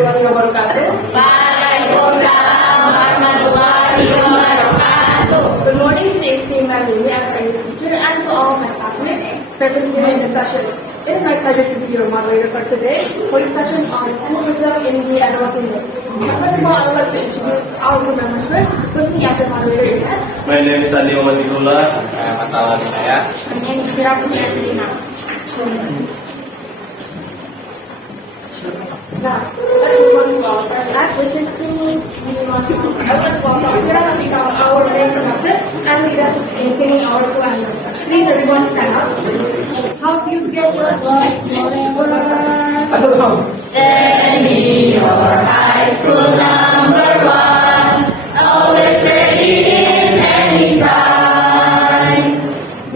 warahmatullahi wabarakatuh. Waalaikumsalam warahmatullahi wabarakatuh. Good morning to the esteemed family as a English teacher and to all of my classmates present here in the session. It is my pleasure to be your moderator for today for the session on cannibalism in the animal kingdom. First of all, I would like to introduce our group members first. With me as your moderator is My name is Adi Muhammadullah. Mata saya. My name is Mira Punyadina. Now, let's move on to our first act, which is singing the monkey. I would like to welcome Mira to become our main conductor and lead us in singing our school anthem. Please, everyone, stand up. How you get your blood, whatever. Senior high school number one, always ready in any time.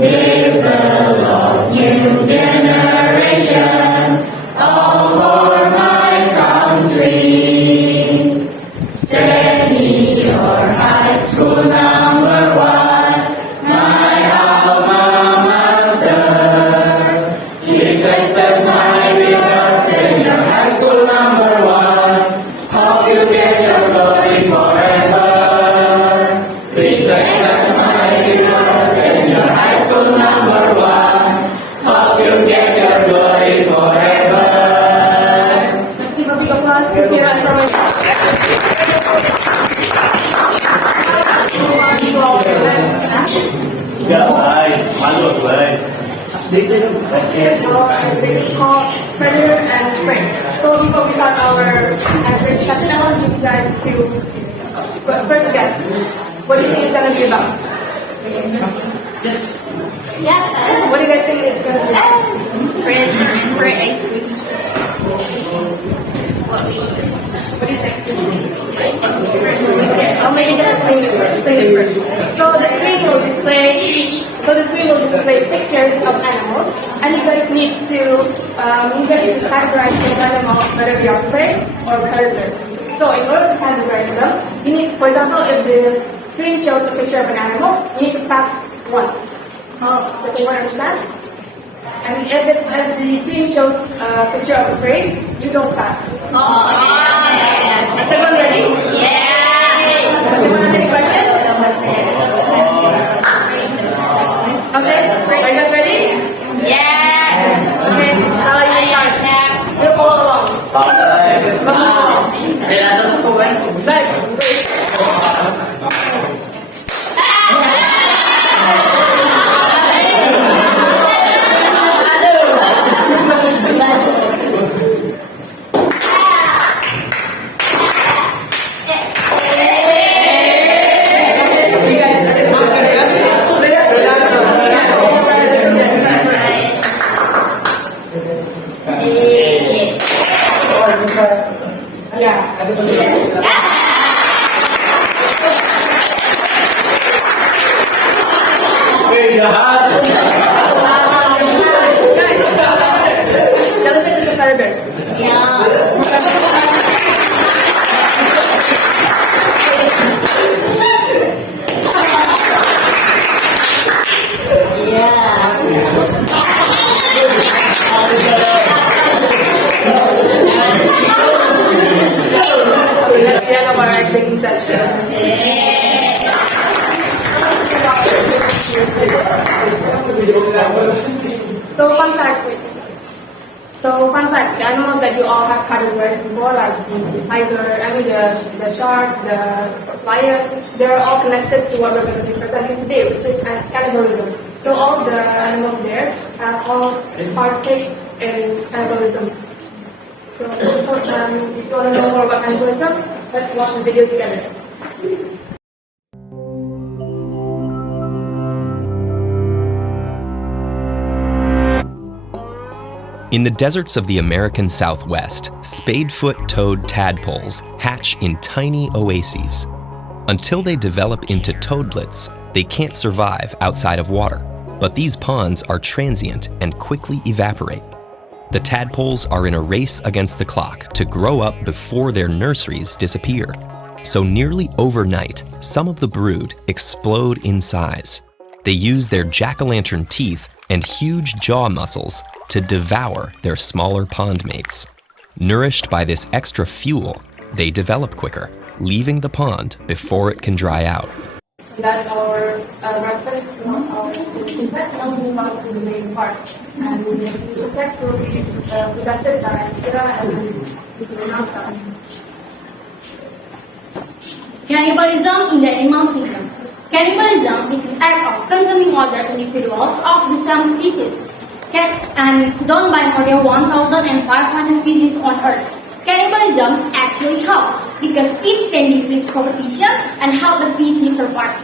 Develop new generation, all for my country. Senior high school number one, my alma mater. Please accept my regards, senior high school number one. Hope you get your glory forever. Please accept my regards, senior high school number one. Hope you get your glory forever. Let's give a big applause to Mira and Roman. Move on to our next act. Enggak, baik. Malu, baik. Which is our activity called Predator and Prey. So before we start our activity session, I want you guys to first guess. What do you think it's gonna be about? Yeah. What do you guys think it's gonna be about? Predator and prey ice cream. What we What do you think? eat. I'll maybe just explain it first. So the screen will display pictures of animals, and you guys need to categorize those animals whether they are prey or predator. So in order to categorize them, you need, for example, if the screen shows a picture of an animal, you need to tap once. Does everyone understand? And if the screen shows a picture of a prey, you don't tap. Okay. Is everyone ready? Yes. Does anyone have any questions? Okay, are you guys ready? Yes. Okay, now you start. You follow along. Guys, wait. You guys are ready? Yeah. Wih, jahat. Jellyfish is a predator. Okay, that's the end of our acting session. So fun fact, the animals that you all have categorized before, like the tiger, the shark, the lion, they're all connected to what we're going to be presenting today, which is cannibalism. So all the animals there all partake in cannibalism. So if you want to know more about cannibalism, let's watch the video together. In the deserts of the American Southwest, spadefoot toad tadpoles hatch in tiny oases. Until they develop into toadlets, they can't survive outside of water. But these ponds are transient and quickly evaporate. The tadpoles are in a race against the clock to grow up before their nurseries disappear. So nearly overnight, some of the brood explode in size. They use their jack-o'-lantern teeth and huge jaw muscles to devour their smaller pond mates. Nourished by this extra fuel, they develop quicker, leaving the pond before it can dry out. That's our reference to our text. Now we move on to the main part. And the text will be presented by Kira and Nasa. Cannibalism in the animal kingdom. Cannibalism is an act of consuming other individuals of the same species, and done by more than 1,500 species on Earth. Cannibalism actually helps because it can decrease competition and help the species survive.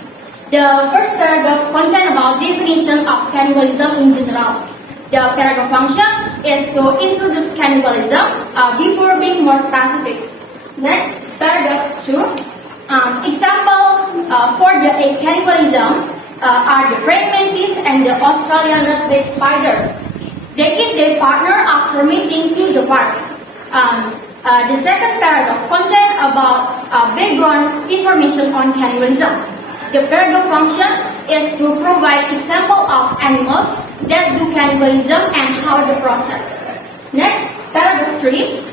The first paragraph contains about definition of cannibalism in general. The paragraph function is to introduce cannibalism before being more specific. Next, paragraph 2. Example for the cannibalism are the praying mantis and the Australian red-tailed spider. They eat their partner after mating to the park. The second paragraph contains about background information on cannibalism. The paragraph function is to provide example of animals that do cannibalism and how the process. Next, paragraph 3.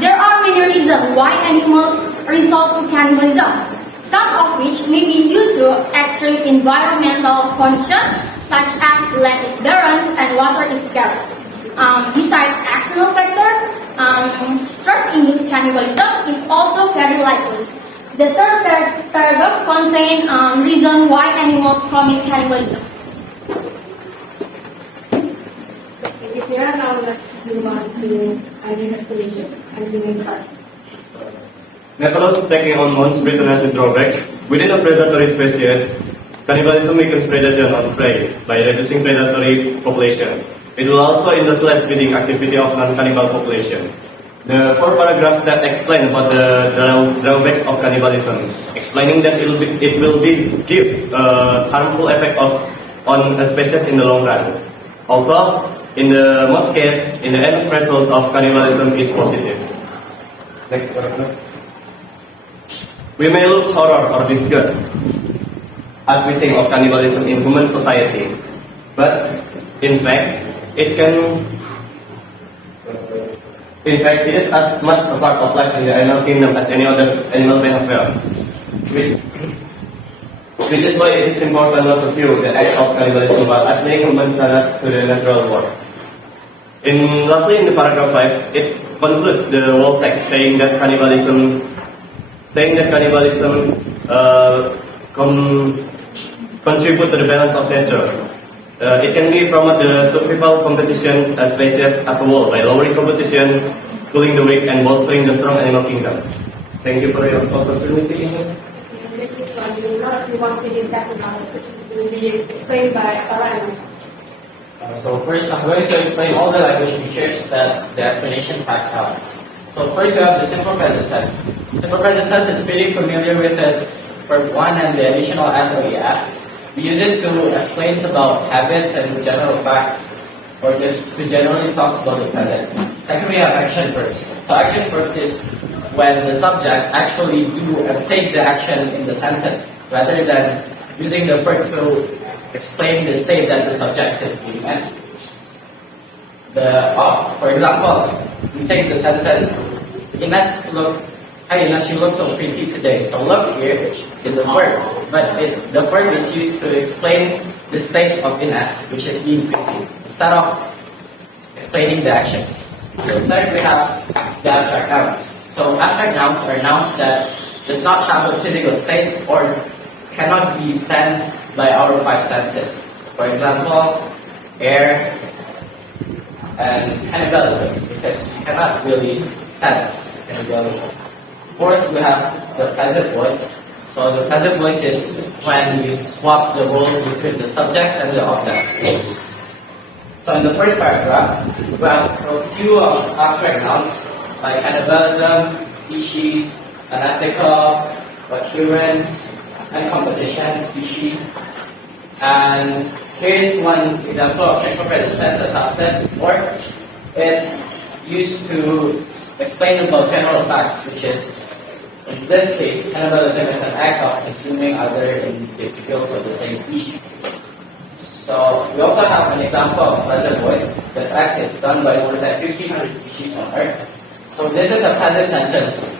There are many reasons why animals resort to cannibalism, some of which may be due to extreme environmental conditions such as land is barren and water is scarce. Besides external factors, stress-induced cannibalism is also very likely. The third paragraph contains reasons why animals commit cannibalism. Thank you, Kira. Now let's move on to Irene's explanation. And you may start. Nevertheless, taking on one's as a drawbacks, within a predatory species, cannibalism weakens predator on prey by reducing predatory population. It will also industrialize breeding activity of non-cannibal population. The fourth paragraph that explains about the drawbacks of cannibalism, explaining that it will give a harmful effect on a species in the long run. Although, in the most case, in the end result of cannibalism is positive. Next paragraph. We may look horror or disgust as we think of cannibalism in human society, but in fact, it is as much a part of life in the animal kingdom as any other animal behavior. Which is why it is important not to view the act of cannibalism while applying human standard to the natural world. Lastly, in the paragraph 5, it concludes the whole text saying that cannibalism contribute to the balance of nature. It can be promote the survival competition species as a whole by lowering competition, cooling the weak, and bolstering the strong animal kingdom. Thank you for your opportunity. Now let's move on to the exact analysis, which will be explained by Irene's. So first, I'm going to explain all the language features that the explanation text have. So first, we have the simple present tense. Simple present tense is pretty familiar with its verb 1 and the additional s or es. We use it to explain about habits and general facts, or just to generally talk about the present. Second, we have action verbs. So action verbs is when the subject actually do and take the action in the sentence, rather than using the verb to explain the state that the subject is being at. For example, we take the sentence, Ines, hi Ines, you look so pretty today. So look here is a verb, but the verb is used to explain the state of Ines, which is being pretty, instead of explaining the action. So third, we have the abstract nouns. So abstract nouns are nouns that does not have a physical state or cannot be sensed by our five senses. For example, air and cannibalism, because we cannot really sense cannibalism. Fourth, we have the passive voice. So the passive voice is when you swap the roles between the subject and the object. So in the first paragraph, we have a few of abstract nouns like cannibalism, species, unethical, occurrence, and competition, species. And here's one example of simple present tense, as I said before. It's used to explain about general facts, which is, in this case, cannibalism is an act of consuming other individuals of the same species. So we also have an example of passive voice. This act is done by more than 1,500 species on Earth. So this is a passive sentence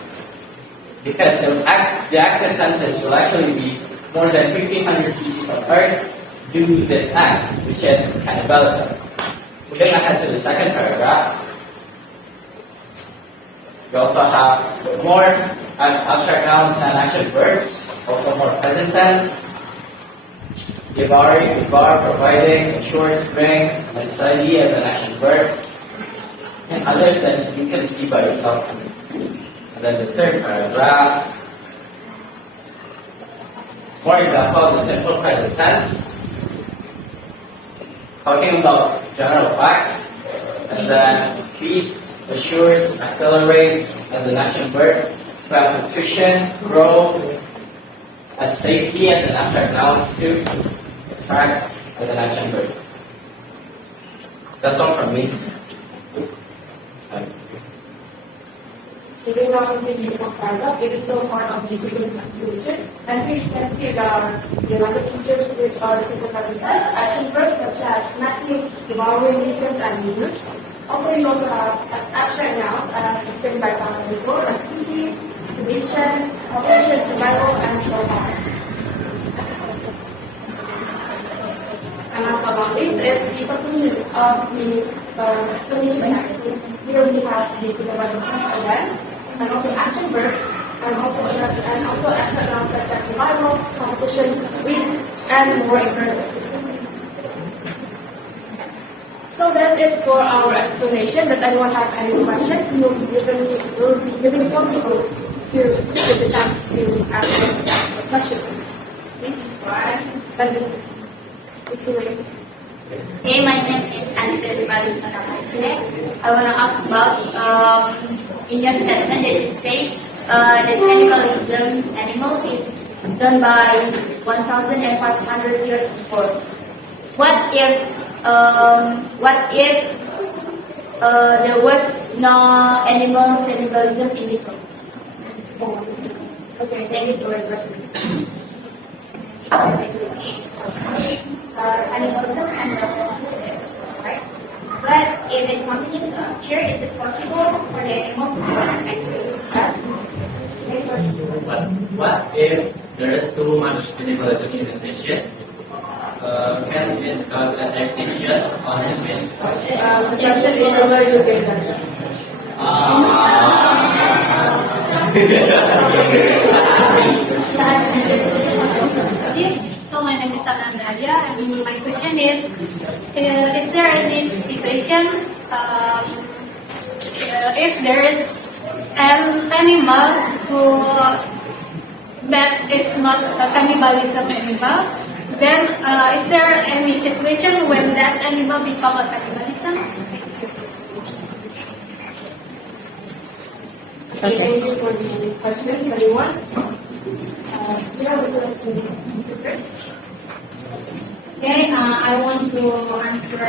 because the active sentence will actually be more than 1,500 species on Earth do this act, which is cannibalism. Moving ahead to the second paragraph, we also have more abstract nouns and action verbs, also more present tense. Givari, providing, ensures, brings, and study as an action verb, and others that you can see by yourself. And then the third paragraph, more example of the simple present tense, talking about general facts, and then feast, assures, accelerates as an action verb, we have nutrition, growth, and safety as an abstract noun too, attract as an action verb. That's all from me. Moving on to the paragraph, it is a part of the discipline contribution. And here you can see the other features which are the simple present tense, action verbs such as snacking, devouring, eatings, and use. Also, you also have abstract nouns as explained by Dr. before, and species, duration, population, survival, and so on. And last but not least is the conclusion of the explanation text. Here we have the simple present tense again, and also action verbs, and also action nouns such as survival, competition, risk, and more imperative. So that's it for our explanation. Does anyone have any questions? We'll be giving more people to get the chance to ask us the question. Please, Hey, my name is Cannibalism. I want to ask about in your statement that you say that cannibalism animal is done by 1,500 years before. What if there was no animal cannibalism in this world? Okay, thank you for your question. Cannibalism and right? But if it continues to appear, is it possible for the animal to extinct? What if there is too much cannibalism in the species? Can it cause an extinction on the species? So my name is Sanandaria, and my question is there in this situation, if there is an animal that is not a cannibalism animal, then is there any situation when that animal become a cannibalism? Okay, thank you for the questions, everyone. First. Okay, I want to answer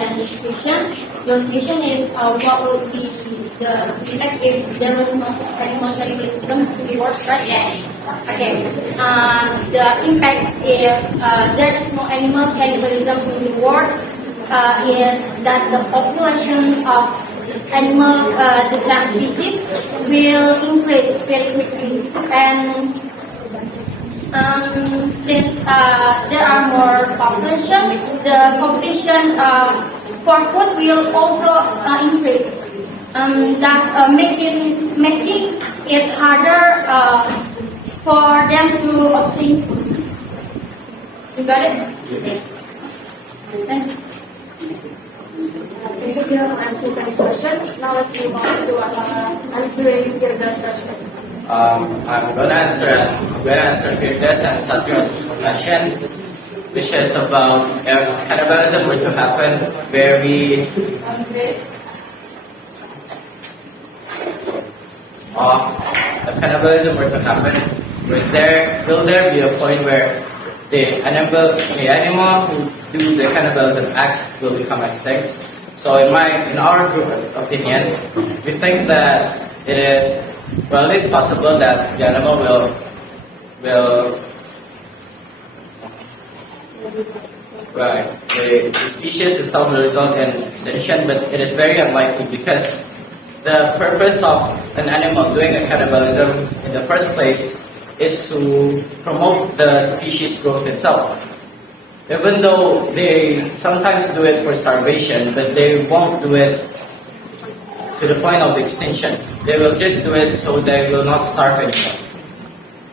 Danny's question. Your question is what would be the impact if there was no animal cannibalism to be worked, right? Yeah. Okay. The impact if there is no animal cannibalism in the world is that the population of animals, the same species, will increase very quickly, and since there are more population, the competition for food will also increase. That's making it harder for them to obtain food. You got it? Yes. Thank you. Thank you for answering the question. Now let's move on to answering the question. I'm gonna answer Firdaus and Satyra's question, which is about if cannibalism were to happen if cannibalism were to happen, will there be a point where the animal who do the cannibalism act will become extinct? So in our group opinion, we think that it is possible that the animal will the species itself will result in extinction, but it is very unlikely because the purpose of an animal doing a cannibalism in the first place is to promote the species growth itself. Even though they sometimes do it for starvation, but they won't do it to the point of extinction. They will just do it so they will not starve anymore.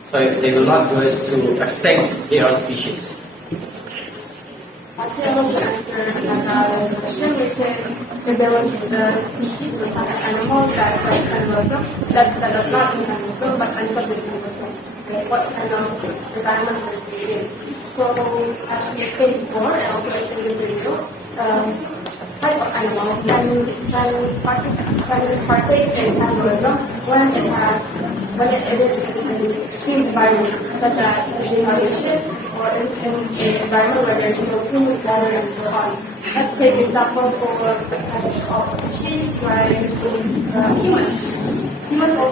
So they will not do it to extinct their own species. Actually, I want to answer Natala's question, which is if there was the species or some animal that does cannibalism, that does not mean cannibalism, but unsubject cannibalism. Okay, what kind of environment would it be in? So, as we explained before, and also explained in the video, a type of animal can partake in cannibalism when it is in an extreme environment, such as starvation, or in an environment where there is no food, water, and so on. Let's take example for the type of species like humans.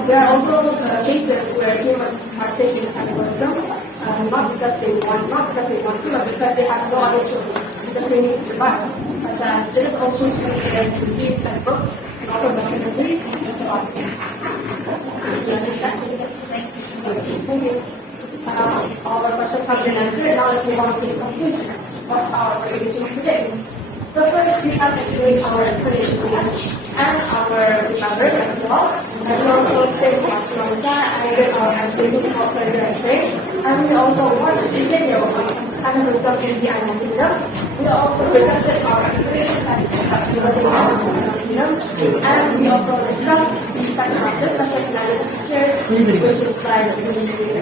There are also cases where humans partake in cannibalism, not because they want to, but because they have no other choice, because they need to survive. Such as it is also seen in movies and books, and also documentaries, and so on. Thank you. All our questions have been answered. Now let's move on to the conclusion of our presentation today. So first, we have introduced our explanation and our members as well. And we also say Barcelona and did our explanation about further and trade. And we also watched the video on cannibalism in the animal kingdom. We also presented our explanations and cannibalism in the animal kingdom. And we also discussed the text classes such as analysis features, which is like the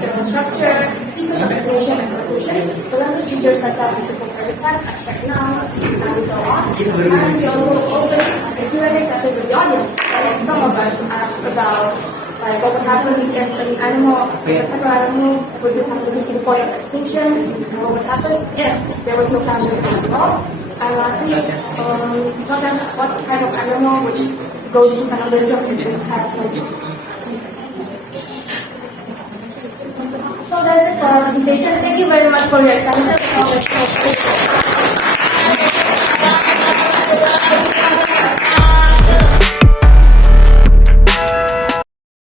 general structure, sequence of explanation and conclusion, the language features such as the simple perfect text, abstract nouns, and so on. And we also opened a Q&A session with the audience. And some of us asked about what would happen if an animal, a type of animal, would do cannibalism to the point of extinction, and what would happen if there was no cannibalism at all. And lastly, what type of animal would go to cannibalism if it has no choice. So that's it for our presentation. Thank you very much for your attention.